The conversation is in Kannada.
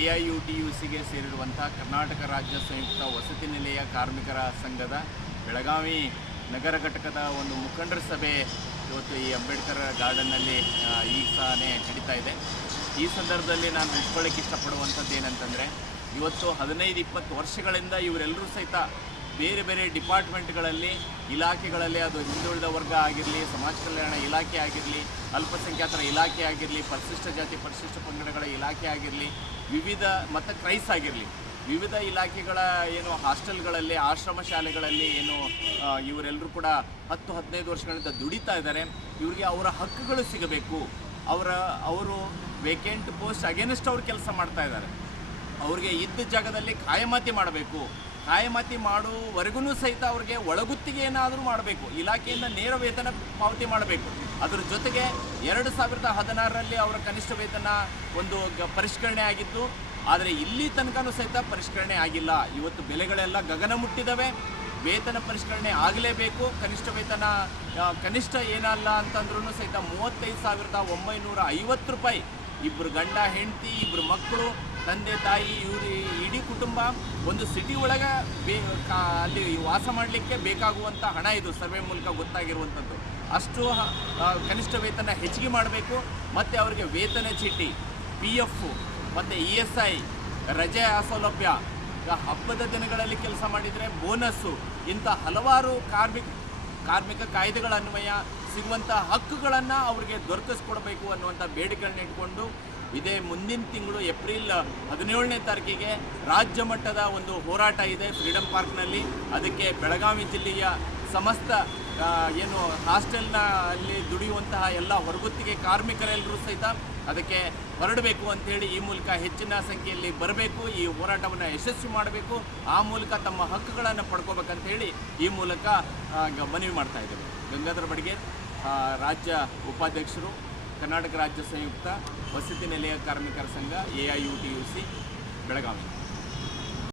ಎ ಐ ಯು ಸೇರಿರುವಂಥ ಕರ್ನಾಟಕ ರಾಜ್ಯ ಸಂಯುಕ್ತ ವಸತಿ ನಿಲಯ ಕಾರ್ಮಿಕರ ಸಂಘದ ಬೆಳಗಾವಿ ನಗರ ಘಟಕದ ಒಂದು ಮುಖಂಡರ ಸಭೆ ಇವತ್ತು ಈ ಅಂಬೇಡ್ಕರ್ ಗಾರ್ಡನ್ನಲ್ಲಿ ಈ ಸಹನೇ ನಡೀತಾ ಇದೆ. ಈ ಸಂದರ್ಭದಲ್ಲಿ ನಾನು ಹಂಚ್ಕೊಳ್ಳಿಕ್ಕೆ ಇಷ್ಟಪಡುವಂಥದ್ದು ಏನಂತಂದರೆ, ಇವತ್ತು ಹದಿನೈದು ಇಪ್ಪತ್ತು ವರ್ಷಗಳಿಂದ ಇವರೆಲ್ಲರೂ ಸಹಿತ ಬೇರೆ ಬೇರೆ ಡಿಪಾರ್ಟ್ಮೆಂಟ್ಗಳಲ್ಲಿ, ಇಲಾಖೆಗಳಲ್ಲಿ, ಅದು ಹಿಂದುಳಿದ ವರ್ಗ ಆಗಿರಲಿ, ಸಮಾಜ ಕಲ್ಯಾಣ ಇಲಾಖೆ ಆಗಿರಲಿ, ಅಲ್ಪಸಂಖ್ಯಾತರ ಇಲಾಖೆ ಆಗಿರಲಿ, ಪರಿಶಿಷ್ಟ ಜಾತಿ, ಪರಿಶಿಷ್ಟ ಪಂಗಡಗಳ ಇಲಾಖೆ ಆಗಿರಲಿ ವಿವಿಧ ಮತ್ತು ಕ್ರೈಸ್ ಆಗಿರಲಿ, ವಿವಿಧ ಇಲಾಖೆಗಳ ಏನು ಹಾಸ್ಟೆಲ್ಗಳಲ್ಲಿ, ಆಶ್ರಮ ಶಾಲೆಗಳಲ್ಲಿ ಏನು ಇವರೆಲ್ಲರೂ ಕೂಡ ಹತ್ತು, ಹದಿನೈದು ವರ್ಷಗಳಿಂದ ದುಡಿತಾ ಇದ್ದಾರೆ. ಇವರಿಗೆ ಅವರ ಹಕ್ಕುಗಳು ಸಿಗಬೇಕು. ಅವರ, ಅವರು ವೇಕೆಂಟ್ ಪೋಸ್ಟ್ ಅಗೇನೆಸ್ಟ್ ಅವ್ರು ಕೆಲಸ ಮಾಡ್ತಾ ಇದ್ದಾರೆ. ಅವ್ರಿಗೆ ಇದ್ದ ಜಾಗದಲ್ಲಿ ಕಾಯಮಾತಿ ಮಾಡಬೇಕು. ಕಾಯಮಾತಿ ಮಾಡುವವರೆಗೂ ಸಹಿತ ಅವ್ರಿಗೆ ಒಳಗುತ್ತಿಗೆ ಏನಾದರೂ ಮಾಡಬೇಕು, ಇಲಾಖೆಯಿಂದ ನೇರ ವೇತನ ಪಾವತಿ ಮಾಡಬೇಕು. ಅದರ ಜೊತೆಗೆ ಎರಡು ಸಾವಿರದ ಹದಿನಾರರಲ್ಲಿ ಅವರ ಕನಿಷ್ಠ ವೇತನ ಒಂದು ಪರಿಷ್ಕರಣೆ ಆಗಿತ್ತು. ಆದರೆ ಇಲ್ಲಿ ತನಕನೂ ಸಹಿತ ಪರಿಷ್ಕರಣೆ ಆಗಿಲ್ಲ. ಇವತ್ತು ಬೆಲೆಗಳೆಲ್ಲ ಗಗನ ಮುಟ್ಟಿದವೆ. ವೇತನ ಪರಿಷ್ಕರಣೆ ಆಗಲೇಬೇಕು. ಕನಿಷ್ಠ ವೇತನ ಕನಿಷ್ಠ ಏನಲ್ಲ ಅಂತಂದ್ರೂ ಸಹಿತ ಮೂವತ್ತೈದು ಸಾವಿರದ ಒಂಬೈನೂರ ಐವತ್ತು ರೂಪಾಯಿ. ಇಬ್ಬರು ಗಂಡ, ಹೆಂಡತಿ ಇಬ್ಬರು ಮಕ್ಕಳು ತಂದೆ ತಾಯಿ ಇವರು ಇಡೀ ಕುಟುಂಬ ಒಂದು ಸಿಟಿ ಒಳಗೆ ಬೇ ಅಲ್ಲಿ ವಾಸ ಮಾಡಲಿಕ್ಕೆ ಬೇಕಾಗುವಂಥ ಹಣ ಇದು ಸರ್ವೆ ಮೂಲಕ ಗೊತ್ತಾಗಿರುವಂಥದ್ದು. ಅಷ್ಟು ಕನಿಷ್ಠ ವೇತನ ಹೆಚ್ಚಿಗೆ ಮಾಡಬೇಕು, ಮತ್ತು ಅವರಿಗೆ ವೇತನ ಚೀಟಿ ಪಿ ಎಫ್ ಮತ್ತು ಇ ಎಸ್ ಐ ರಜೆ ಅಸೌಲಭ್ಯ, ಈಗ ಹಬ್ಬದ ದಿನಗಳಲ್ಲಿ ಕೆಲಸ ಮಾಡಿದರೆ ಬೋನಸ್ಸು ಇಂಥ ಹಲವಾರು ಕಾರ್ಮಿಕ ಕಾರ್ಮಿಕ ಕಾಯ್ದೆಗಳ ಅನ್ವಯ, ಸಿಗುವಂಥ ಹಕ್ಕುಗಳನ್ನು ಅವರಿಗೆ ದೊರಕಿಸ್ಕೊಡ್ಬೇಕು ಅನ್ನುವಂಥ ಬೇಡಿಕೆಗಳನ್ನ ಇಟ್ಕೊಂಡು ಇದೇ ಮುಂದಿನ ತಿಂಗಳು ಏಪ್ರಿಲ್ ಹದಿನೇಳನೇ ತಾರೀಕಿಗೆ ರಾಜ್ಯ ಮಟ್ಟದ ಒಂದು ಹೋರಾಟ ಇದೆ ಫ್ರೀಡಮ್ ಪಾರ್ಕ್ನಲ್ಲಿ. ಅದಕ್ಕೆ ಬೆಳಗಾವಿ ಜಿಲ್ಲೆಯ ಸಮಸ್ತ ಏನು ಹಾಸ್ಟೆಲ್ನ ಅಲ್ಲಿ ದುಡಿಯುವಂತಹ ಎಲ್ಲ ಹೊರಗುತ್ತಿಗೆ ಕಾರ್ಮಿಕರೆಲ್ಲರೂ ಸಹಿತ ಅದಕ್ಕೆ ಹೊರಡಬೇಕು ಅಂಥೇಳಿ ಈ ಮೂಲಕ ಹೆಚ್ಚಿನ ಸಂಖ್ಯೆಯಲ್ಲಿ ಬರಬೇಕು, ಈ ಹೋರಾಟವನ್ನು ಯಶಸ್ವಿ ಮಾಡಬೇಕು, ಆ ಮೂಲಕ ತಮ್ಮ ಹಕ್ಕುಗಳನ್ನು ಪಡ್ಕೋಬೇಕಂತ ಹೇಳಿ ಈ ಮೂಲಕ ಮನವಿ ಮಾಡ್ತಾ ಇದ್ದೇವೆ. ಗಂಗಾಧರ ಬಡಿಗೆ ರಾಜ್ಯ ಉಪಾಧ್ಯಕ್ಷರು ಕರ್ನಾಟಕ ರಾಜ್ಯ ಸಂಯುಕ್ತ ವಸತಿ ನಿಲಯ ಕಾರ್ಮಿಕರ ಸಂಘ A I U T U C Belagavi.